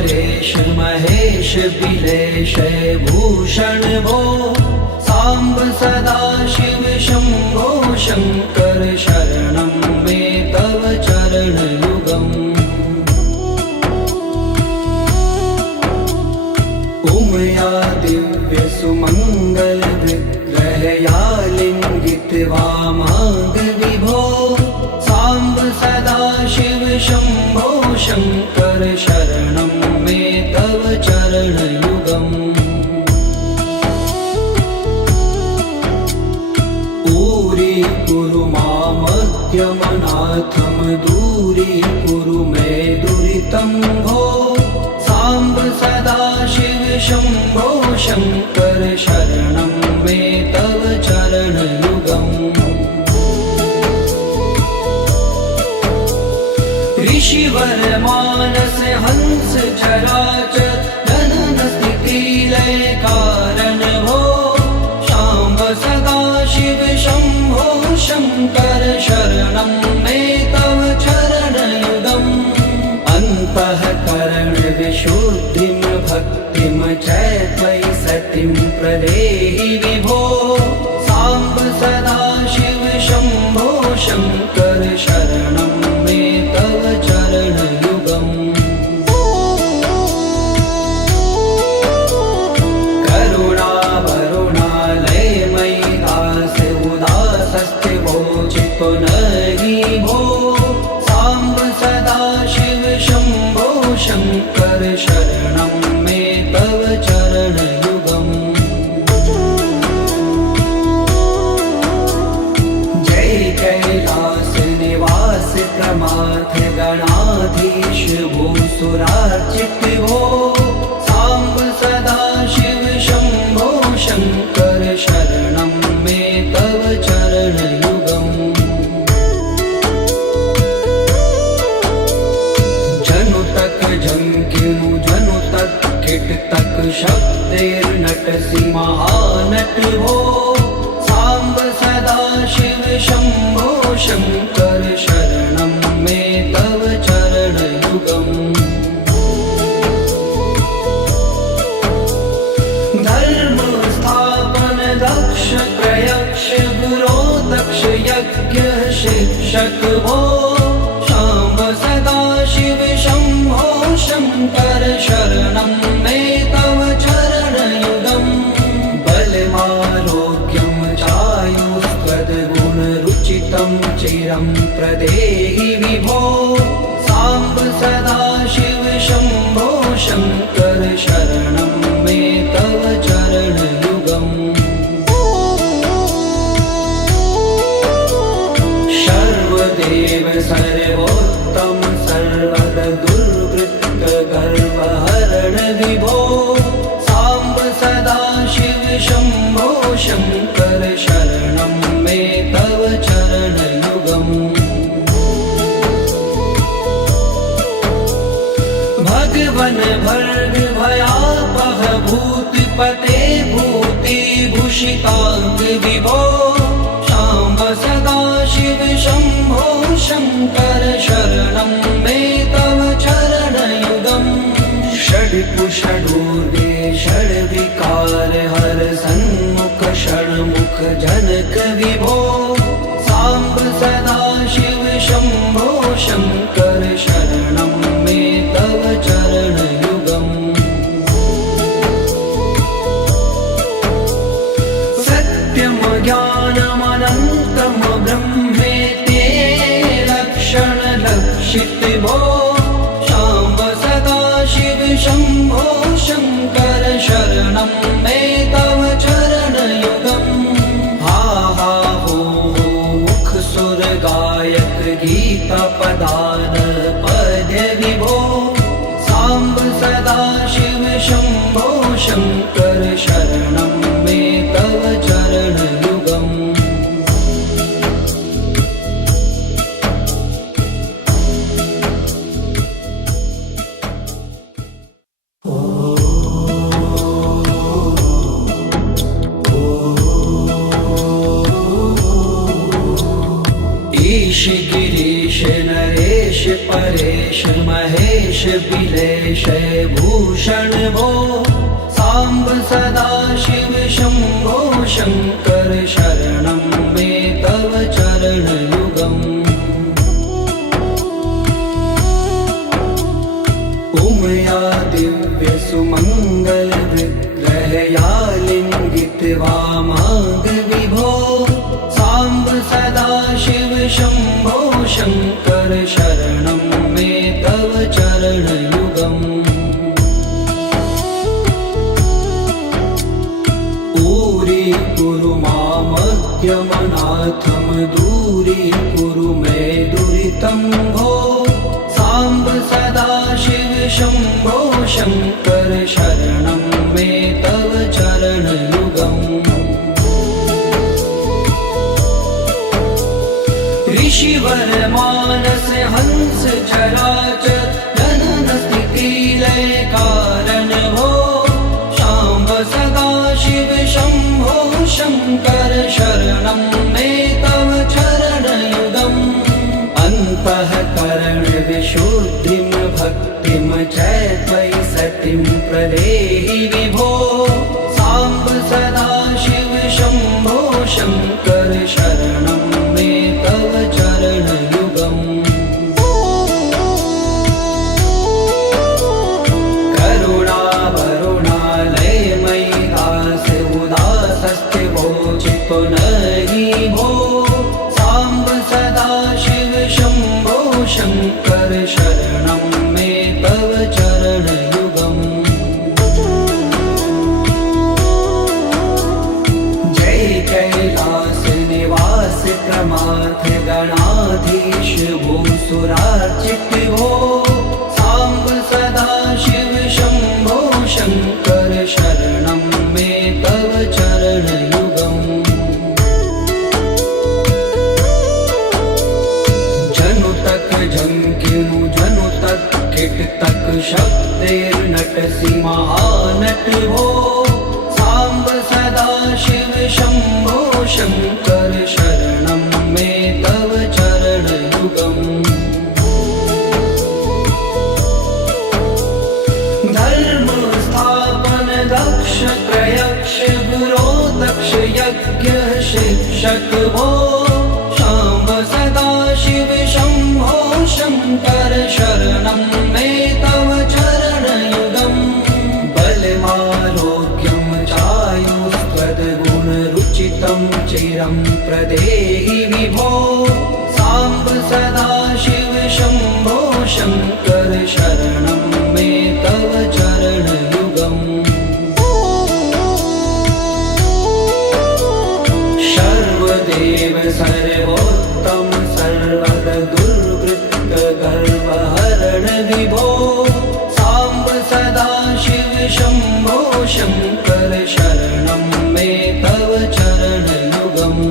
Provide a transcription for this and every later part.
परेश महेश बिलेश भूषण भो सांब सदा शिव शंभो शंकर शरणं मे तव चरण युगम् उमया दिव्य सुमंगल विग्रहया लिंगित वामांग विभो सांब सदा शिव शंभो शंकर शरणं मे तव चरण युगम् कुरु मामद्यमनाथं दूरीकुरु मे दुरितं भो सांब सदा शिव शंभो शंकर शरणं मे तव चरण युगम् ऋषिवर मानस हंस चराचर जनन स्थिति लय कारण भो सांब सदा शिव शंभो शंकर शरणं मे तव चरण युगम् अन्तःकरण विशुद्धिं भक्तिं च त्वयि सतिं प्रदेहि विभो सांब सदा शिव शंभो शंकर शरणं मे तव चरण युगम् करुणा वरुणालयमयि दास उदासस्थिवोचितो नहि भो सांब सदा शिव शंभो शंकर शरणं मे तव चरण युगम् जय कैलास निवास प्रमाथ गणाधीश भूसुरार्चित भो सांब सदा शिव शंभो शंकर शरणं मे तव चरण युगम् जनु तक झंकिनु जनु तक किट तक शब्दैर्नटसि महानट भो सांब सदा शिव शंभो शंकर शरणं मे तव चरण युगम् धर्म स्थापन दक्ष प्रयक्ष गुरो दक्ष यज्ञ शिक्षक भो सांब सदा शिव शंभो शंकर शरणं मे तव चरण युगम् बलमारोग्यं चायुस्त्वद्गुण रुचितं चिरं प्रदेहि विभो सांब सदा शिव शंभो शंकर शरणं मे तव चरण युगम् सर्वदेव सर्वोत्तम सर्वद दुर्वृत्त गर्वहरण विभो सांब सदा शिव शंभो शंकर शरणं मे तव चरण युगम् भगवन भर्ग भयापह भूतिपते भूतिभूषितांग विभो सांब सदा शिव शंभो शंकर शरणं मे तव चरण युगम् षड्कुषडूर्गे षड्विकार हर सन्मुख षण्मुख जनक विभो सांब सदा शिव शंभो शंकर शरणं मे तव चरण युगम् सत्यं ज्ञानमनन्तं ब्रह्मेते लक्षण लक्षित भो सांब सदा शिव शंभो शंकर शरणं मे तव चरण युगम् हा हा हो मुख सुर गायक गीता पदान पद्य विभो सांब सदा शिव शंभो शंकर शरणं मे तव चरण युगम् परेश महेश बिलेश भूषण भो सांब सदा शिव शंभो शंकर शरणं मे तव चरण युगम् उमया दिव्य सुमंगल विग्रह या लिंगित वामांग विभो सांब सदा शिव शंभो शंकर शरणं मे तव चरण युगम् कुरु मामज्ञमनाथं दूरीकुरु मे दुरितं भो सांब सदा शिव शंभो शंकर शरणं मे तव चरण युगम् ऋषिवर मानस हंस चराचर जनन स्थिति लय कारण भो सांब सदा शिव शंभो शंकर शरणं मे तव चरण युगम् अन्तःकरण विशुद्धिं भक्तिं च त्वयि सतिं प्रदेहि विभो सांब सदा शिव शंभो शंकर शरणं मे तव चरण युगम् करुणा वरुणालयमयि दास उदासस्थिवोचितो नहि भो सांब सदा शिव शंभो शंकर शरणं मे तव चरण युगम् जय कैलास निवास प्रमाथ गणाधीश भूसुरार्चित भो सांब सदा शिव शंभो शंकर शरणं मे तव चरण युगम् जनु तक झंकिनु जनु तक किट तक शब्दैर्नटसि महानट भो सांब सदा शिव शंभो शंकर शरणं मे तव चरण युगम् धर्म स्थापन दक्ष त्रयक्ष गुरो दक्ष यज्ञ शिक्षक भो सांब सदा शिव शंभो शंकर शरणं मे तव चरण युगम् बलमारोग्यं चायुस्त्वद्गुणरुचितं चिरं प्रदेहि विभो सांब सदा शिव शंभो शंकर शरणं मे तव चरण युगम् सर्वदेव सर्वोत्तम सर्वद दुर्वृत्त गर्वहरण विभो सांब सदा शिव शंभो शंकर शरणं मे तव चरण युगम्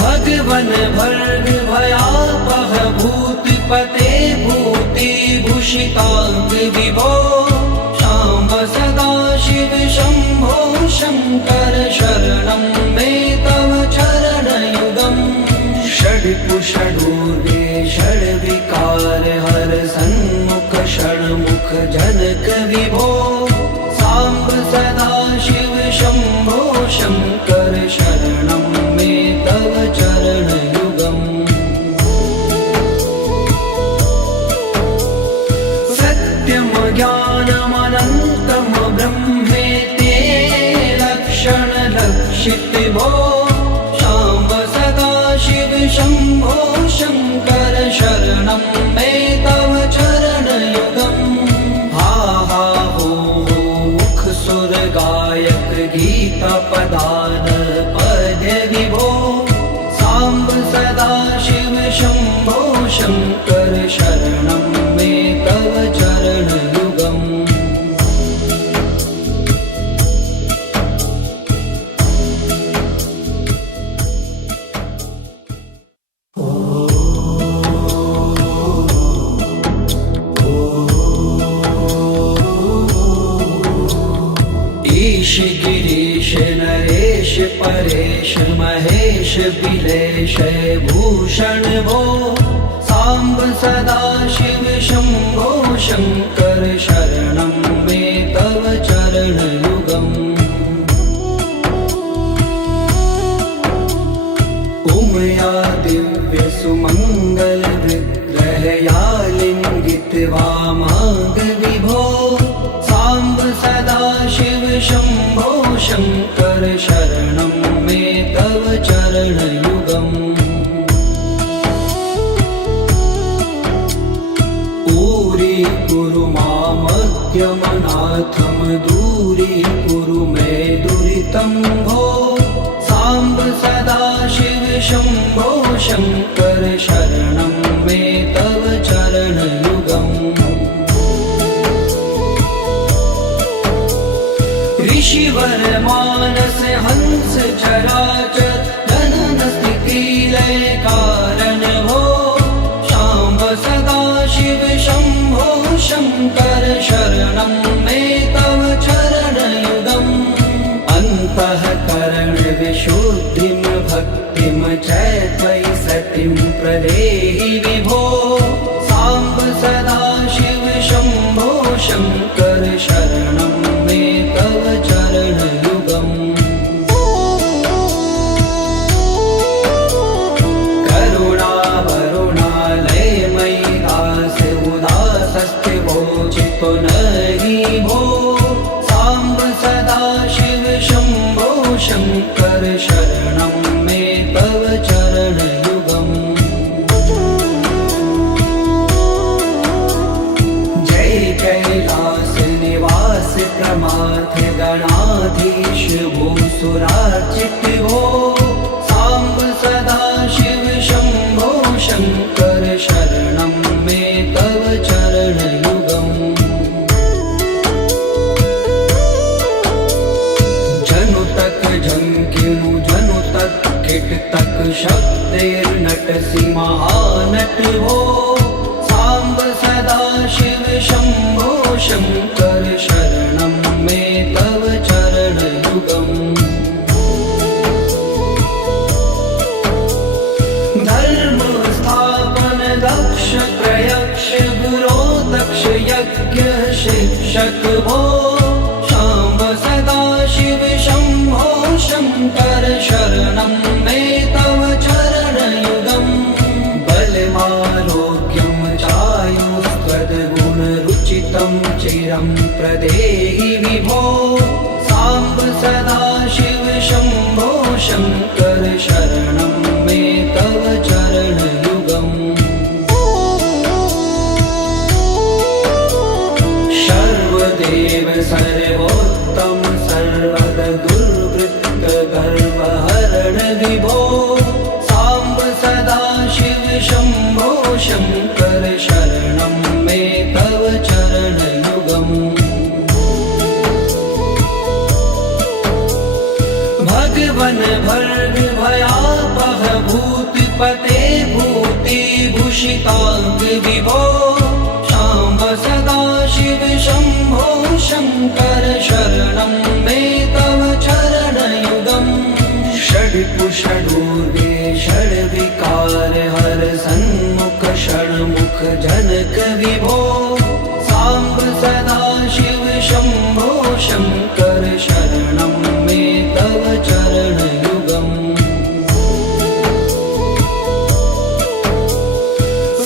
भगवन भर्ग भयापह भूतिपते भूतिभूषितांग विभो सांब सदा शिव शंभो शंकर शरणं मे तव चरण युगम् षड्कुषडूर्गे षड्विकार हर सन्मुख षण्मुख जनक विभो सांब सदा शिव शंभो शंकर शरणं मे तव चरण युगम् सत्यं ज्ञानमनन्तं ब्रह्मेते लक्षण लक्षित भो सांब सदा शिव शंभो शंकर शरणं मे तव चरण युगम् हा हा हो मुख सुर गायक गीता पदान पद्य विभो सांब सदा शिव शंभो शंकर शरणं मे तव चरण युगम् परेश महेश बिलेश भूषण भो सांब सदा शिव शंभो शंकर शरणं मे तव चरण युगम् उमया दिव्य सुमंगल विग्रहया लिंगित वामांग विभो सांब सदा शिव शंभो शंकर शरणं मे तव चरण युगम् कुरु मामद्यमनाथं दूरीकुरु मे दुरितं भो सांब सदा शिव शंभो शंकर शरणं मे तव चरण युगम् ऋषिवर मानस हंस चराचर जनन स्थिति लय कारण भो सांब सदा शिव शंभो शंकर शरणं मे तव चरण युगम् अन्तःकरण विशुद्धिं भक्तिं च त्वयि सतिं प्रदेहि विभो सांब सदा शिव शंभो शंकर शरणं मे तव चरण युगम् नहि भो सांब सदा शिव शंभो शंकर शरणं मे तव चरण युगम् जय कैलास निवास प्रमाथ गणाधीश भूसुरार्चित भो सांब सदा शिव शंभो शंकर शरणं मे तव चरण युगम् तक शब्दैर्नटसि महानट भो सांब सदा शिव शंभो शंकर शरणं मे तव चरण युगम् धर्म स्थापन दक्ष प्रयक्ष गुरो दक्ष यज्ञ शिक्षक भो सांब सदा शिव शंभो शंकर शरणं मे तव चरण युगम् बलमारोग्यं चायुस्त्वद्गुणरुचितं चिरं प्रदेहि विभो सांब सदा शिव शंभो शंकर शरणं मे तव चरण युगम् सर्वदेव सर्वोत्तम सर्वद दुर्वृत्त गर्वहरण विभो सांब सदा शिव शंभो शंकर शरणं मे तव चरण युगम् भगवन भर्ग भयापह भूतिपते भूतिभूषितांग विभो सांब सदा शिव शंभो शंकर शरणं मे तव चरण युगम् षड्कुषडूर्गे षड्विकार हर सन्मुख षण्मुख जनक विभो सांब सदा शिव शंभो शंकर शरणं मे तव चरण युगम्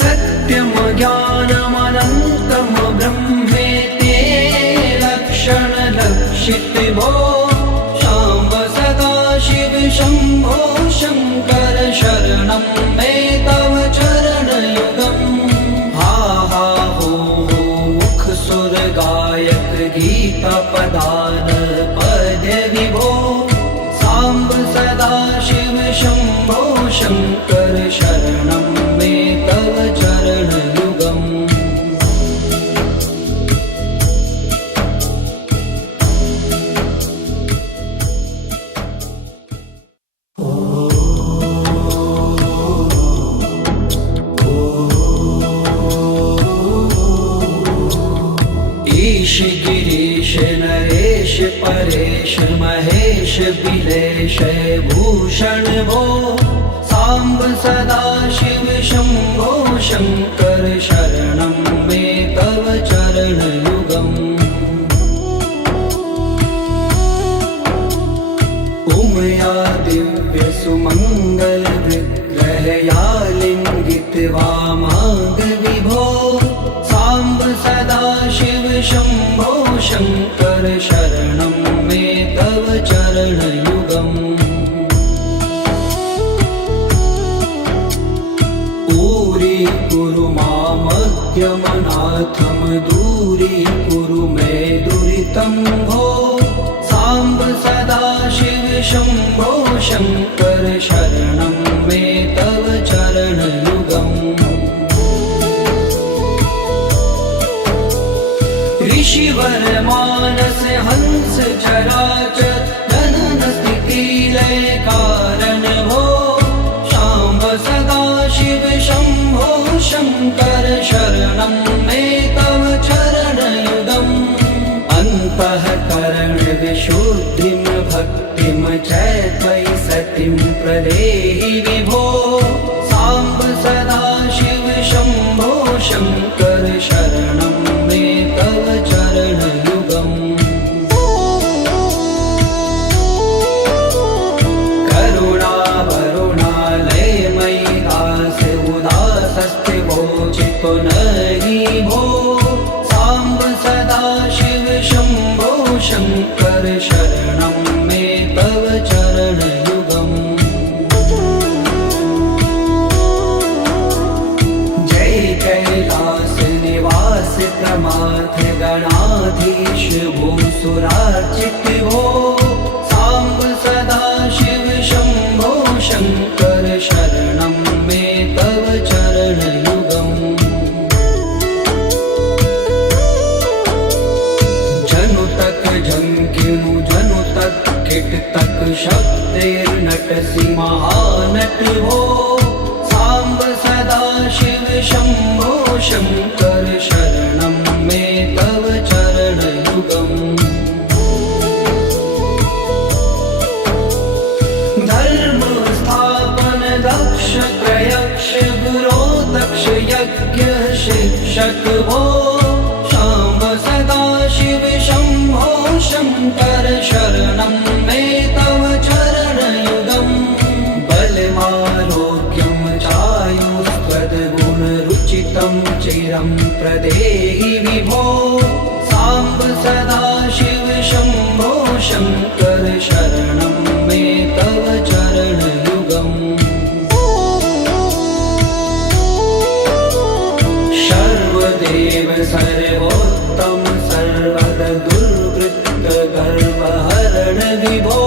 सत्यं ज्ञानमनन्तं ब्रह्मेते लक्षण लक्षित भो सांब सदा शिव शंभो शंकर शरणं मे तव चरण युगम् हा हा हो मुख सुर गायक गीता पदान पद्य विभो सांब सदा शिव शंभो शंकर शरणं मे तव चरण युगम् ईश गिरीश नरेश परेश महेश बिलेश भूषण भो सांब सदा शिव शंभो शंकर शरणं मे तव चरण युगम् उमया दिव्य सुमंगल विग्रहया लिंगित वामांग विभो सांब सदा शिव शंभो शंकर शरणं मे तव चरण युगम् कुरु मामज्ञमनाथं दूरीकुरु मे दुरितं भो सांब सदा शिव शंभो शंकर शरणं मे तव चरण युगम् ऋषिवर मानस हंस चराचर जनन स्थिति लय कारण भो सांब सदा शिव शंभो शंकर शरणं मे तव चरण युगम् अन्तःकरण विशुद्धिं भक्तिं च त्वयि सतिं प्रदेहि विभो सांब सदा शिव शंभो शंकर शरणं मे तव चरण युगम् करुणा वरुणालयमयि दास उदासस्थिवोचितो नहि भो सांब सदा शिव शंभो शंकर शरणं मे तव चरण युगम् जय कैलास निवास प्रमाथ गणाधीश भूसुरार्चित भो सांब सदा शिव शंभो शंकर शरणं मे तव चरण युगम् जनु तक झंकिनु जनु तक किट तक शब्दैर्नटसि महानट भो सांब सदा शिव शंभो शंकर शरणं मे तव चरण युगम् धर्म स्थापन दक्ष त्रयक्ष गुरो दक्ष यज्ञ शिक्षक भो सांब सदा शिव शंभो शंकर शरणं मे तव चरण युगम् बलमारोग्यं चायुस्त्वद्गुणरुचितं चिरं प्रदेहि विभो सांब सदा शिव शंभो शंकर शरणं मे तव चरण युगम् सर्वदेव सर्वोत्तम सर्वद दुर्वृत्त गर्वहरण विभो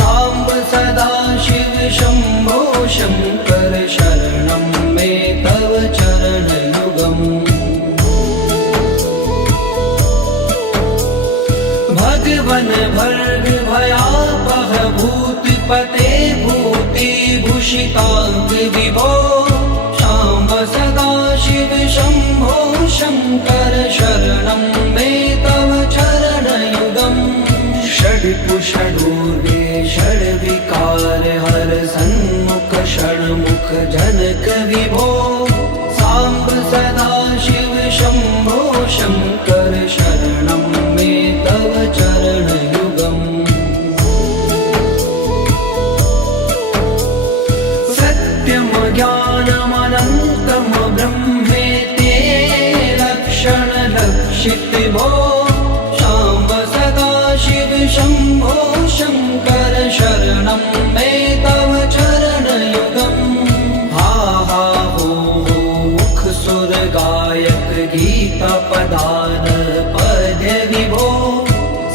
सांब सदा शिव शंभो शंकर शरणं मे तव चरण युगम् भगवन भर्ग भयापह भूतिपते भूतिभूषितांग विभो सांब सदा शिव शंभो शंकर शरणं मे तव चरण युगम् षड्पुषडूर्गे षड्विकार हर सन्मुख षण्मुख जनक विभो सांब सदा शिव शंभो शंकर शरणं मे तव चरण युगम् सत्यं ज्ञानमनन्तं ब्रह्मेते लक्षण लक्षित भो सांब सदा शिव शंभो शंकर शरणं मे तव चरण युगम् हा हा हो मुख सुर गायक गीता पदान पद्य विभो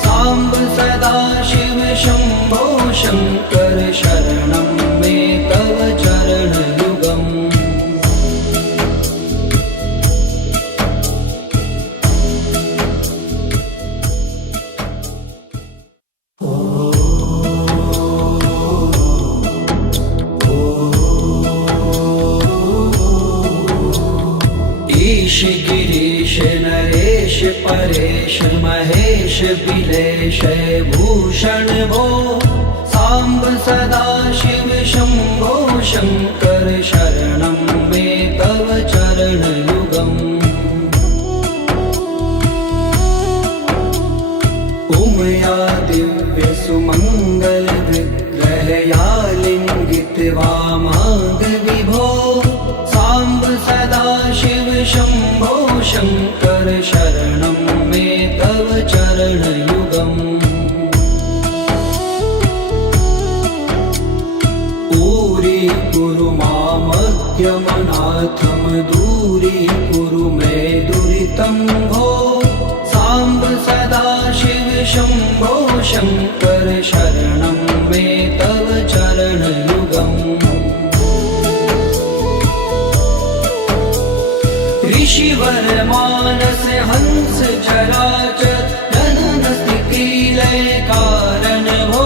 सांब सदा शिव शंभो शंकर शरणं मे तव चरण युगम् ईश गिरीश नरेश परेश महेश बिलेश भूषण भो साम्ब सदा शिव शंभो शंकर शरणं मे तव चरणयुगम् उमया दिव्य सुमंगल विग्रहया लिंगित वामांग विभो साम्ब सदा शिव शंभो शंकर शरणं मे तव चरणयुगम् कुरु मामग्यमनाथं दूरीकुरु मे दुरितं भो साम्ब सदा शिव शंभो शंकर शरणं मे तव चरणयुगम् ऋषिवर मानस हंस चराचर जनन स्थिति लय कारण भो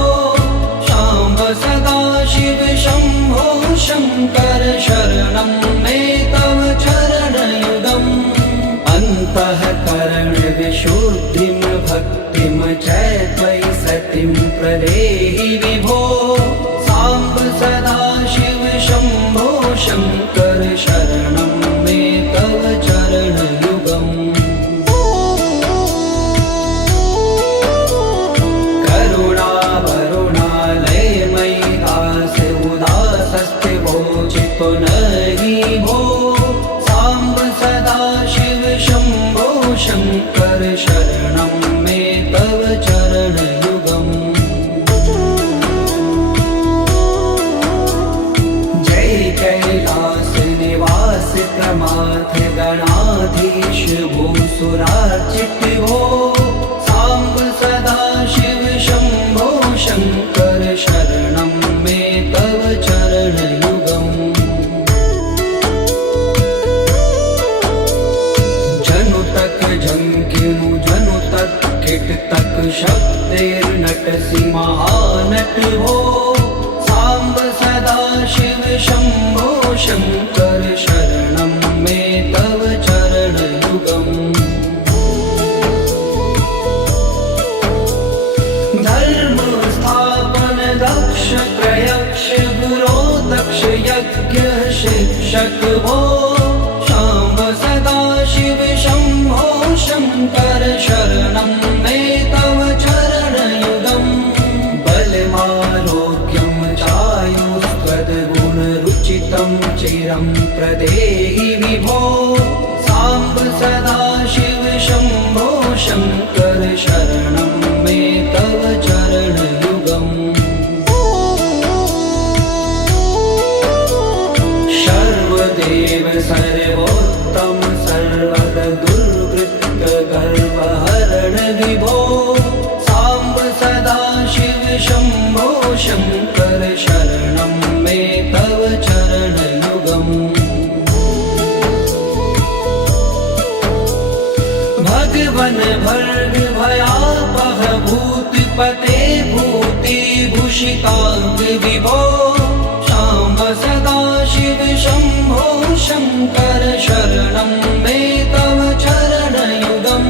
शाम्ब सदा शिव शंभो शंकर शरणं मे तव चरणयुगम् अन्तःकरण विशुद्धिं भक्तिं च त्वयि सतिं प्रदेहि विभो साम्ब सदा शिव शंभो शंकर शरणं मे तव चरणयुगम् पुनरि भो साम्ब सदा शिव शंभो शंकर शरणं मे तव चरणयुगम् जय कैलास निवास प्रमाथ गणाधीश भूसुरार्चित भो साम्ब सदा शिव शंभो शंकर शरणं मे तव चरणयुगम् तक शब्दैर्नटसि महानट भो साम्ब सदा शिव शंभो शंकर शरणं मे तव चरणयुगम् धर्म स्थापन दक्ष प्रयक्ष गुरो दक्ष यज्ञ शिक्षक भो शाम्ब सदा शिव शंभो शंकर शरणं मे तव चरणयुगम् बलमारोग्यं चायुस्त्वद्गुणरुचितं चिरं प्रदेहि विभो साम्ब सदा शिव शंभो शंकर शरणं मे तव चरणयुगम् सर्वदेव सर्वोत्तम सर्वद दुर्वृत्त गर्वहरण विभो साम्ब सदा शिव शंभो शंकर शरणं मे तव चरणयुगम् भगवन भर्ग भयापह भूतिपते भूतिभूषितांग विभो शाम्ब सदा शिव शंभो शंकर शरणं मे तव चरणयुगम्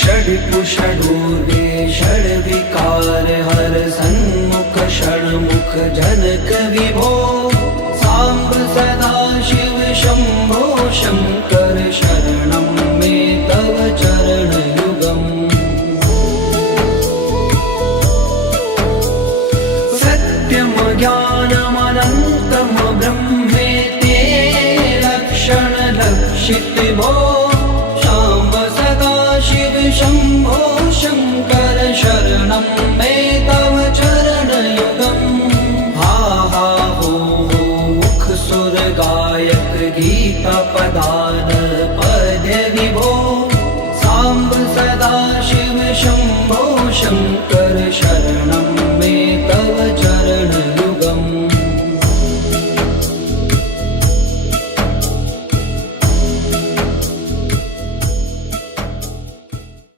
षड्कुषडूर्गे षड्विकार हर सन्मुख षण्मुख जनक विभो साम्ब सदा शिव शंभो शंकर शरणं मे तव चरणयुगम् सत्यं ज्ञानमनन्तं ब्रह्मेते लक्षण लक्षित भो